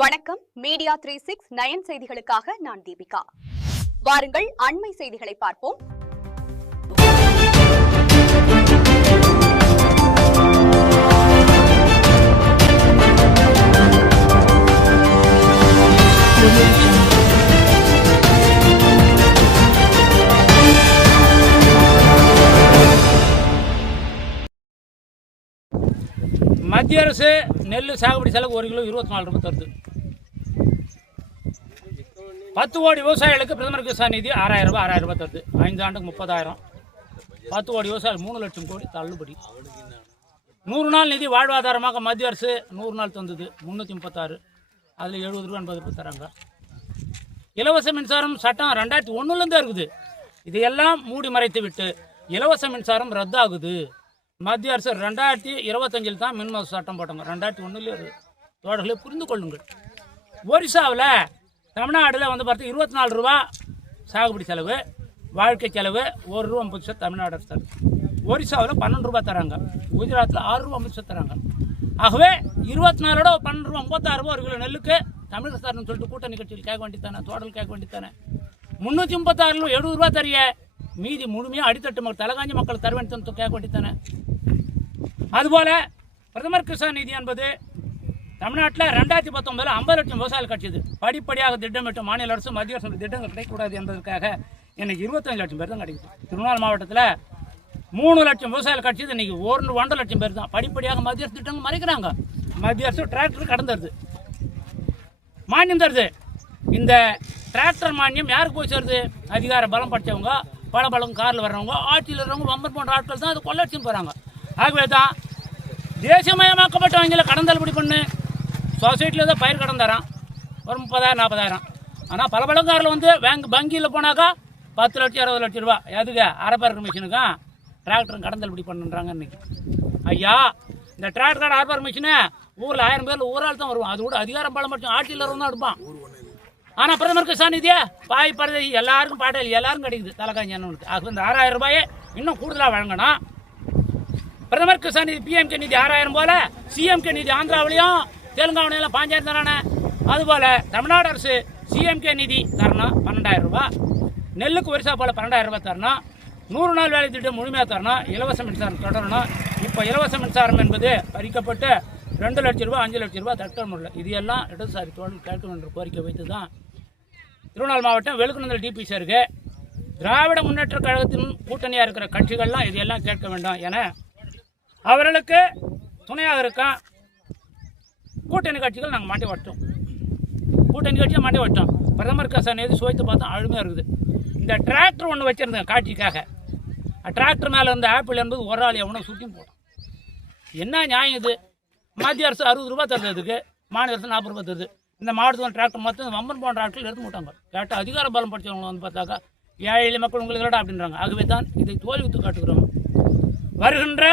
வணக்கம். Media three six nine செய்திகளுக்காக நான் தீபிகா. வாருங்கள் அண்மை செய்திகளை பார்ப்போம். மத்திய அரசு நெல் சாகுபடி செலவு ஒரு கிலோ இருபத்தி நாலு ரூபாய் தருது. பத்து கோடி விவசாயிகளுக்கு பிரதமர் கிசான் நிதி ஆறாயிரம் ரூபாய் ஆறாயிரம் ரூபாய் தருது. ஐந்து ஆண்டுக்கு முப்பதாயிரம். பத்து கோடி விவசாயிகள் மூணு லட்சம் கோடி தள்ளுபடி. நூறு நாள் நிதி வாழ்வாதாரமாக மத்திய அரசு நூறு நாள் தந்தது முந்நூற்றி முப்பத்தாறு. அதில் எழுபது ரூபா எண்பது ரூபாய் தராங்க. இலவச மின்சாரம் சட்டம் ரெண்டாயிரத்தி ஒன்றுலேருந்தே இருக்குது. இதையெல்லாம் மூடி மறைத்து விட்டு இலவச மின்சாரம் ரத்தாகுது. மத்திய அரசு ரெண்டாயிரத்தி இருபத்தஞ்சில் தான் மின்மச சட்டம் போட்டாங்க. ரெண்டாயிரத்தி ஒன்றுலேயே இருக்குது தோழர்களே புரிந்து கொள்ளுங்கள். ஒரிசாவில் தமிழ்நாட்டில் வந்து பார்த்து இருபத்தி நாலு ரூபா சாகுபடி செலவு வாழ்க்கை செலவு ஒரு ரூபா ஐம்பது பைசா தமிழ்நாடு அரசு ஒரிசாவில் பன்னெண்டு ரூபா தராங்க. குஜராத்தில் ஆறு ரூபா ஐம்பது பைசா தராங்க. ஆகவே இருபத்தி நாலோட பன்னெண்டு ரூபா ஐம்பத்தாறு ரூபா ஒரு கிலோ நெல்லுக்கு தமிழக சார்னு சொல்லிட்டு கூட்ட நிகழ்ச்சியில் கேட்க வேண்டித்தானே தோடல் கேட்க வேண்டித்தானே முந்நூற்றி முப்பத்தாறுல எழுபது ரூபா தரிய. மீதி முழுமையாக அடித்தட்டு மக்கள் தலைகாஞ்சி மக்கள் தர வேண்டியது கேட்க வேண்டித்தானே அதுபோல் பிரதமர் கிசான் நிதி என்பது தமிழ்நாட்டில் ரெண்டாயிரத்தி பத்தொன்பதில் ஐம்பது லட்சம் விவசாயிகள் கட்சிது. படிப்படியாக திட்டமிட்டு மாநில அரசு மத்திய அரசு திட்டங்கள் கிடைக்கக்கூடாது என்பதற்காக இன்னைக்கு இருபத்தஞ்சு லட்சம் பேர் தான் கிடைக்குது. திருவண்ணாமலை மாவட்டத்தில் மூணு லட்சம் விவசாயிகள் கட்சிது. இன்னைக்கு ஒரு ஒன்றரை லட்சம் பேர் தான். படிப்படியாக மத்திய அரசு திட்டங்கள் மறைக்கிறாங்க. மத்திய அரசு டிராக்டர் கடந்துருது மானியம் தருது. இந்த டிராக்டர் மானியம் யாருக்கு போய் சேருது? அதிகார பலம் படித்தவங்க பல பலம் காரில் வர்றவங்க ஆட்சியில் இருக்கிறவங்க வம்பர் போன்ற ஆட்கள் தான் அது கொள்ளடிச்சுன்னு போகிறாங்க ஆகவே தான் தேசியமயமாக்கப்பட்டவங்கள கடன் தள்ளுபடி பண்ணு. சொசைட்டியில் தான் பயிர் கடன் தரான். ஒரு முப்பதாயிரம் நாற்பதாயிரம். ஆனால் பல பழங்காரில் வந்து பேங்க் வங்கியில் போனாக்கா பத்து லட்சம் இருபது லட்சம் ரூபா. எதுக்கு? அரைப்பறக்க மிஷினுக்கும் டிராக்டரும் கடன் தள்ளுபடி பண்ணுறாங்க இன்றைக்கி ஐயா இந்த டிராக்டர் அரைப்பற மிஷினு ஊரில் ஆயிரம் பேரில் ஊரால் தான் வருவோம் அது கூட அதிகாரம் பலம் மட்டும். ஆட்சியில் தான் எடுப்பான். ஆனால் பிரதமர் கிசான் பாய் பரதேசி எல்லாருக்கும் பாட்டல் எல்லாரும் கிடைக்குது. தலைக்காஞ்சி அண்ணனுக்கு ஆக இந்த ஆறாயிரம் ரூபாயை இன்னும் கூடுதலாக வழங்கணும். பிரதமர் கிசான் பிஎம்கே நிதி ஆறாயிரம் போல சிஎம்கே நிதி ஆந்திராவிலையும் தெலுங்கானாவிலையும் பாஞ்சாயிரம் தரானே. அதுபோல் தமிழ்நாடு அரசு சிஎம்கே நிதி தரணும் பன்னெண்டாயிரம் ரூபாய் நெல்லுக்கு வரிசா போல் பன்னெண்டாயிரம் ரூபாய் தரணும் நூறு நாள் வேலை திட்டம் முழுமையாக தரணும் இலவச மின்சாரம் தொடரணும். இப்போ இலவச மின்சாரம் என்பது பறிக்கப்பட்டு ரெண்டு லட்சம் ரூபாய் அஞ்சு லட்சம் ரூபா தட்ட முடியல. இது எல்லாம் இடதுசாரி தோழன் கேட்கணும் என்ற கோரிக்கை வைத்து தான் திருவண்ணாமலை மாவட்டம் வெளுக்குநந்தல் டிபிசி இருக்கு திராவிட முன்னேற்ற கழகத்தின் கூட்டணியாக இருக்கிற கட்சிகள்லாம் இதையெல்லாம் கேட்க வேண்டும் என அவர்களுக்கு துணையாக இருக்கான் கூட்டணி கட்சிகள் நாங்கள் மாட்டி வட்டோம் கூட்டணி கட்சியை மாட்டி வட்டோம் பிரதமர் கசான் எது சுவைத்து பார்த்தா அழுமையாக இருக்குது. இந்த டிராக்டர் ஒன்று வச்சுருந்தேன் காட்சிக்காக. டிராக்டர் மேலே இருந்த ஆப்பிள் என்பது ஒரு ஆள் எவனோ சுட்டி போடும். என்ன நியாயம் இது? மத்திய அரசு அறுபது ரூபாய் தருதுக்கு மாநில அரசு நாற்பது ரூபா தருது இந்த மாவட்டத்தில் டிராக்டர் மொத்தம் வம்பன் போன்ற ஆட்கள் எடுத்து விட்டாங்க கேட்டால் அதிகார பலம் படித்தவங்க வந்து பார்த்தாக்கா ஏழை மக்கள் உங்களுக்கு இல்லடா அப்படின்றாங்க. ஆகவே தான் இதை தோல்வித்து காட்டுகிறோம். வருகின்ற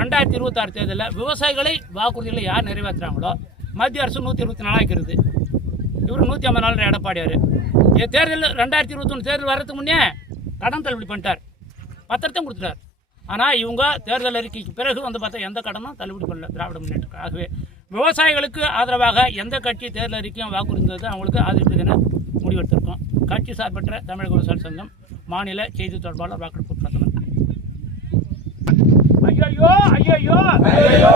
ரெண்டாயிரத்தி இருபத்தாறு தேர்தலில் விவசாயிகளை வாக்குறுதிகளை யார் நிறைவேற்றுறாங்களோ மத்திய அரசு நூற்றி இருபத்தி நாலாக்கிறது இவர் நூற்றி ஐம்பது நாள் எடப்பாடியார். தேர்தல் ரெண்டாயிரத்தி இருபத்தொன்று தேர்தல் வர்றதுக்கு முன்னே கடன் தள்ளுபடி பண்ணிட்டார். பத்திரத்தையும் கொடுத்துட்டார். ஆனால் இவங்க தேர்தல் அறிக்கைக்கு பிறகு வந்து பார்த்தா எந்த கடனும் தள்ளுபடி பண்ணல திராவிட முன்னேற்ற ஆகவே விவசாயிகளுக்கு ஆதரவாக எந்த கட்சி தேர்தல் அறிக்கையும் வாக்குறுந்தது அவங்களுக்கு ஆதரிப்பது என முடிவெடுத்திருக்கோம். கட்சி சார்பற்ற தமிழக விவசாய சங்கம் மாநில செய்தி தொடர்பாளர் வாக்கெடுப்பு பிரதமர் ஐயோ ஐயோ ஐயோ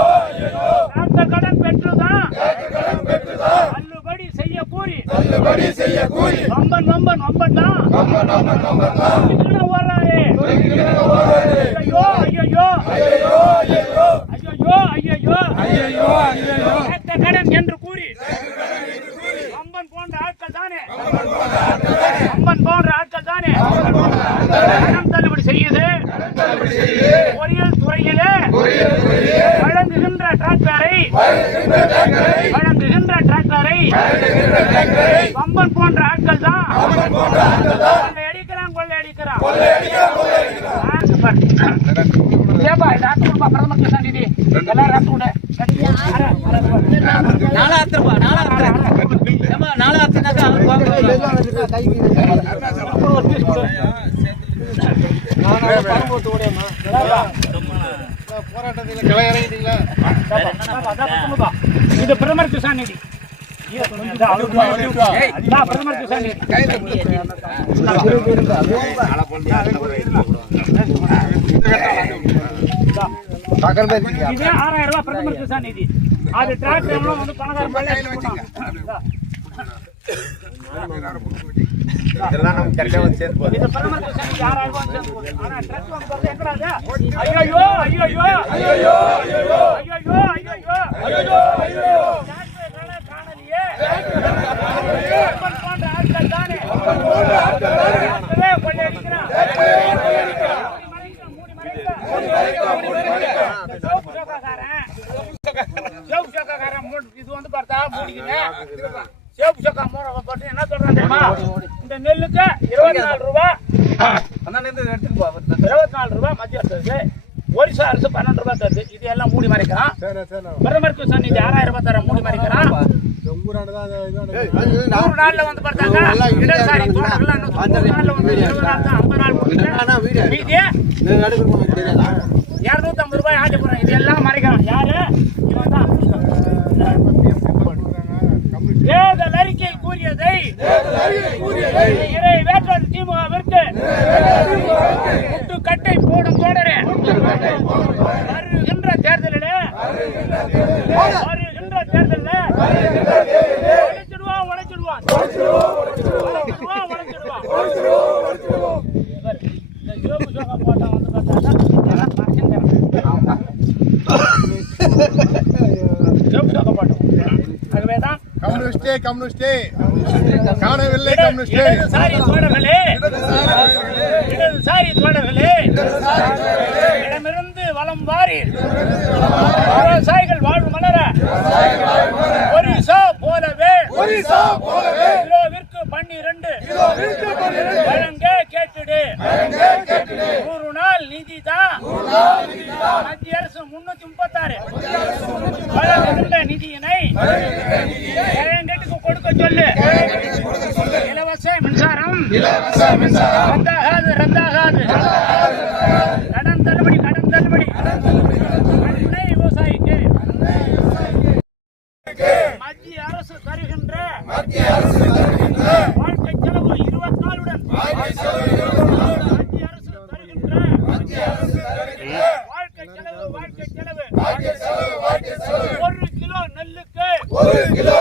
டிராக்டர் கடன் பெற்றுதான். தள்ளுபடி செய்ய கூறி. தள்ளுபடி செய்ய கூறி நம்பன் நம்பன் நம்பன் தான் நம்பன் நம்பன் நம்பன் தான் ஓடுறாரு ஐயோ ஐயோ ஐயோ ஐயோ ஐயோ ஐயோ ஐயோ ஐயோ டிராக்டர் கடன் என்று கூறி. நம்பன் போன்ற ஆட்கள் தானே. பம்பன் போன்ற ஆட்கள் தான் கொள்ளையடிக்கிறான் கொள்ளையடிக்கிறான் ஏப்பா இது ஆத்து கொடுப்பா பிரதமர் கிருஷ்ணன் நிதி எல்லாரும் ஆத்து கொடு நாலாயிரத்து ரூபா நாலாயிரத்து ஏமா நாலாயிரத்துனாக்கா ஒரு பீஸ் கொடு போராட்டத்தில் கிளை இறங்கிட்டீங்களா இது பிரதமர் கிருஷ்ணன் இது ஆறாயிரம் ரூபாய் பிரதமர் கிசான் நிதி அது டிராக்டர் எல்லாம் வந்து பணக்கார இது பிரதமர் கிசான் நிதி ஆறாயிரம் ரூபாய் சேர்ந்து போகுது. ஆனா ட்ரக் வந்து பாருங்க, எங்கடா ஐயோ ஐயோ ஐயோ ஐயோ ஐயோ ஐயோ ஐயோ ஐயோ ஐயோ இது வந்து பார்த்தா மூடிக்கிங்க. சேப்பு சோக்கா மூட போட்டு என்ன சொல்றான் தெரியுமா இந்த நெல்லுக்கு இருபத்தி நாலு ரூபாய் இருபத்தி நாலு ரூபாய் மத்திய அரசு ஒரிசா அரசு பன்னெண்டு ரூபாய் தருது எல்லாம் மூடி மறைக்கிறான். பிரதமர் கிசான் நிதி ஆறாயிரம் ரூபாய் தர மூடி மறைக்கிறான். நூறு நாள்ல வந்து பார்த்தாங்க இடதுசாரி தோழர்கள் இன்னும் நூறு நாள்ல வந்து இருபது நாள் தான் ஐம்பது நாள் மீதி இருநூத்தி ஐம்பது ரூபாய் ஆட்டி இது எல்லாம் மறைக்கிறான். யாரு? இவன் தான். தேர்தல் அறிக்கையில் கூறியதை இறை வேற்றல் திமுகவிற்கு முட்டுக்கட்டை போடும் தொடரே வருகின்ற தேர்தலிலே வருகின்ற தேர்தலிலே. இவர் இந்த ஜோபு ஜோகா போட்டா வந்து மறைச்சிருக்காங்க. ஜோபு ஜோகா போட்டோம் ஆகவே தான் கம்யூனிஸ்டே கம்யூனிஸ்டே. காணவில்லை கம்யூனிஸ்டே. இடதுசாரி தோழர்களே இடதுசாரி தோழர்களே இடமிருந்து வலம் வாரி விவசாயிகள் வாழ்வு மலர ஒரிசா போலவே. ஒரிசா போலவே கிலோவிற்கு பன்னிரண்டு. வழங்க கேட்டுடு. நூறு நாள் நிதி தான் மத்திய அரசு முன்னூத்தி முப்பத்தாறு வழங்குகின்ற நிதியினை கேட்டுக்கு கொடுக்க சொல்லு. இலவச மின்சாரம். ரத்தாகாது ரத்தாகாது கடன் தள்ளுபடி கடன் தள்ளுபடி அன்னை விவசாயிக்கு மத்திய அரசு தருகின்ற வாழ்க்கை செலவு இருபத்தி நாலுடன் மத்திய அரசு தருகின்ற வாழ்க்கை செலவு. வாழ்க்கை செலவு ஒரு கிலோ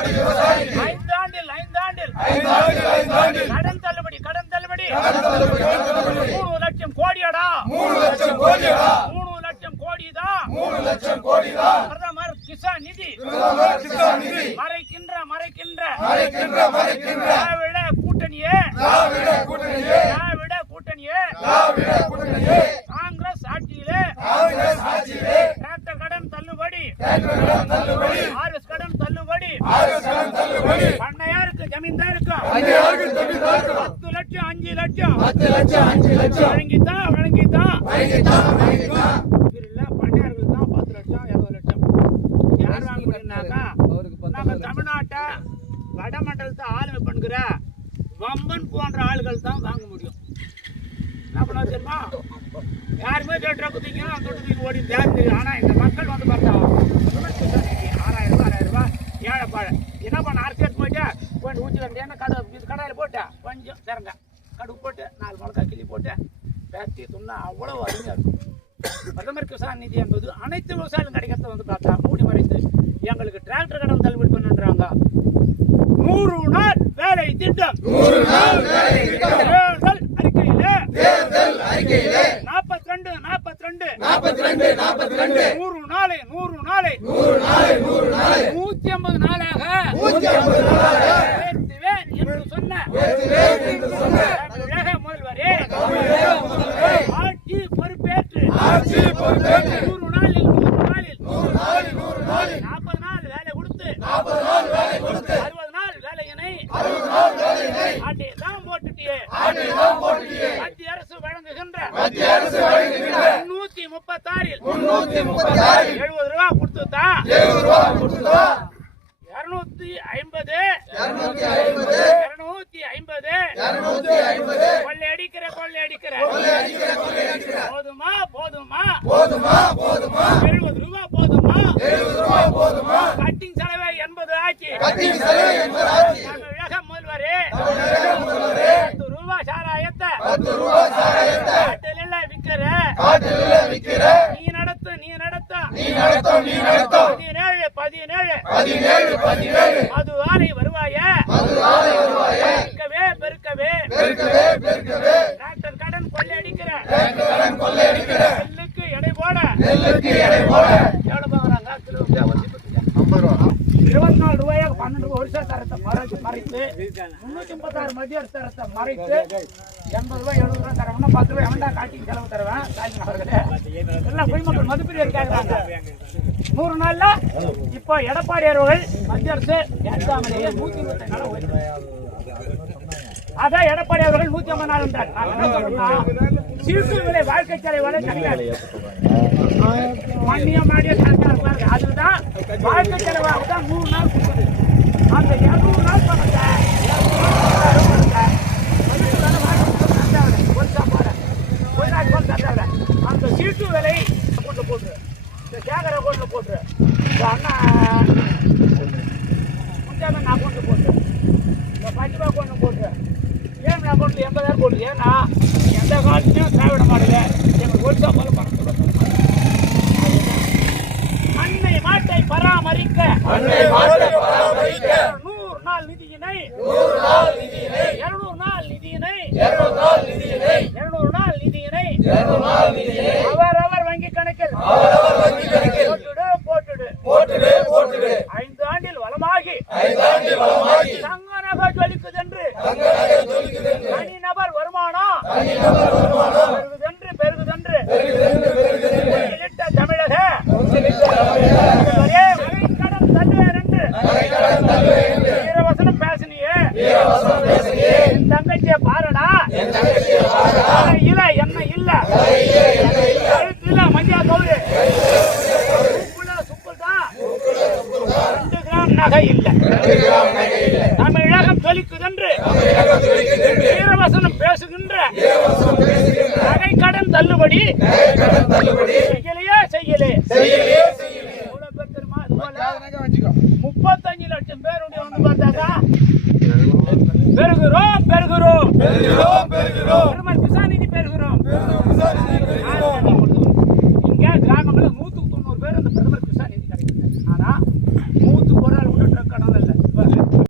ஐந்தாண்டில் வடமண்டலத்தை ஆளுமை பண்ணுகிற வம்பன் போன்ற ஆளுகள் தான் வாங்க முடியும். என்ன பண்ண தெரியுமா? யாருமே ட்ரக் தூக்கினா அந்த தொட்டு ஓடி தேர்ந்து ஆனால் இந்த மக்கள் வந்து பார்த்தா ஆறாயிரம் ரூபாய் ஆறாயிரம் ரூபாய் ஏழைப்பாழை. என்ன பண்ண அரசியல் போயிட்டு கொஞ்சம் ஊற்றி வந்து கடை இது கடையில் போட்டேன். கொஞ்சம் திறங்க கடுகு போட்டு நாலு மிளகா கிள்ளி போட்டு பேத்தி துண்ணா அவ்வளோ அருமையாக இருக்கும். பிரதமர் கிசான் நிதி என்பது அனைத்து விவசாயிகளும் கிடைக்கிறத வந்து பார்த்தா மூடி மறைத்து எங்களுக்கு டிராக்டர் கடன் தள்ளுபடி பண்ணுன்றாங்க நூறு நாள் வேலை திட்டம் தேர்தல் அறிக்கையிலே நாற்பத்தி ரெண்டு ரெண்டு நாற்பத்தி ரெண்டு நாற்பத்தி ரெண்டு நூறு நாள் நூறு நாள் நூறு நாள் நூறு நாள் நூத்தி ஐம்பது நாளாக நூத்தி ஐம்பது நாளாக உயர்த்துவேன் என்று சொன்ன உயர்த்துவேன் என்று சொன்ன தமிழக முதல்வரே ஆட்சி பொறுப்பேற்று ஆட்சி பொறுப்பேற்று நூறு நாளில் நூறு நாளில் நூறு நாளில் நூறு நாளில் நாற்பது நாள் வேலை கொடுத்து நாற்பது நாள் வேலை கொடுத்து அறுபது நாள் வேலையினை அறுபது நாள் வேலையினை ஆட்டையை தான் போட்டுட்டியே ஆட்டையை தான் போட்டுட்டியே மத்திய அரசு வழங்குகின்ற மத்திய அரசு வழங்குகின்ற முன்னூத்தி முப்பத்தாறில் முன்னூத்தி முப்பத்தாறில் எழுபது ரூபா கொடுத்து தான் எழுபது ரூபா கொடுத்து தான் இருநூத்தி ஐம்பது இருநூத்தி ஐம்பது இருநூத்தி ஐம்பது இருநூத்தி ஐம்பது கொள்ளையடிக்கிற கொள்ளையடிக்கிற போதுமா போதுமா? போதுமா போதுமா. எழுபது ரூபா போதுமா? எழுபது ரூபா போதுமா. கட்டிங் செலவை எண்பது ஆக்கி கட்டிங் செலவை எண்பது ஆக்கி தமிழக முதல்வரே. தமிழக முதல்வரே. பத்து ரூபா சாராயத்தை. பத்து ரூபா சாராயத்தை. காட்டில விக்கிற. காட்டில விக்கிற. நீ நடத்து நீ நடத்த. நீ நடத்த நீ நடத்த. பதினேழு பதினேழு. பதினேழு பதினேழு. மது ஆலை வருவாய. மது ஆலை வருவாய பெருக்கவே பெருக்கவே பெருக்கவே பெருக்கவே டாக்டர் கடன் கொள்ளையடிக்கிற டாக்டர் கடன் கொள்ளையடிக்கிற நெல்லுக்கு எடை போட. நெல்லுக்கு எடை போட. எவ்வளவு பாக்குறாங்க கிலோ ஐம்பது ரூபா இருபத்தி நாலு ரூபாயாக பன்னெண்டு வருஷ தரத்தை மறைச்சு மறைத்து முன்னூத்தி முப்பத்தாறு மத்திய அரசு தரத்தை மறைத்து எண்பது ரூபாய் எழுபது ரூபாய் தரவனா பத்து ரூபாய் எவன்டா காட்டி செலவு தருவேன் ஸ்டாலின் அவர்களே. எல்லாம் குடிமக்கள் மதுப்பிரியர் கேட்கறாங்க நூறு நாள்ல இப்போ எடப்பாடி அவர்கள் மத்திய அரசு ஏற்காமலேயே நூத்தி இருபத்தி நாள் உயர்த்தி. அதான் எடப்பாடி அவர்கள் நூத்தி ஐம்பது நாள் என்றார் நான் என்ன சொல்றேன்னா, சிறு விலை வாழ்க்கை செலவு கிடையாது மண்ணிய மாடிய சர்க்கார் பாருங்க அதுதான் வாழ்க்கை செலவாக தான் நூறு நாள் கொடுக்குது. அந்த இரநூறு நாள் பணத்தை அந்த சீட்டு விலை கொண்டு போட்டு இந்த சேகர கொண்டு போட்டு இந்த அண்ணா முந்தாமன் அக்கௌண்ட் போட்டு இந்த பஞ்சு அக்கௌண்ட் போட்டு ஏன் அக்கௌண்ட்ல எண்பதாயிரம் போட்டு ஏன்னா எந்த காலத்துலையும் திராவிட மாடல எங்களுக்கு ஒரிசா போல பணம் கொடுக்கணும் அன்னை மாட்டை பராமரிக்க அன்னை மாட்டை பராமரிக்க நூறு நாள் நிதியினை நூறு நாள் நிதியினை இருநூறு நாள் நிதியினை இருநூறு நாள் நிதியினை இருநூறு நாள் அவரவர் வங்கி கணக்கில். போட்டுடு போட்டுடு. போட்டுடு போட்டுடு. ஐந்து ஆண்டில் வளமாகி. ஐந்து ஆண்டில் வளமாகி. தங்க நகை ஜொலிக்குதென்று. தங்க நகை ஜொலிக்குதென்று. தனிநபர் வருமானம். தனிநபர் வருமானம். பெருகுதென்று பெருகுதென்று. பெருகுதென்று பெருகுதென்று. உள்ளிட்ட தமிழக. நகை கடன் தள்ளுபடி. செய்யலையே செய்யலே.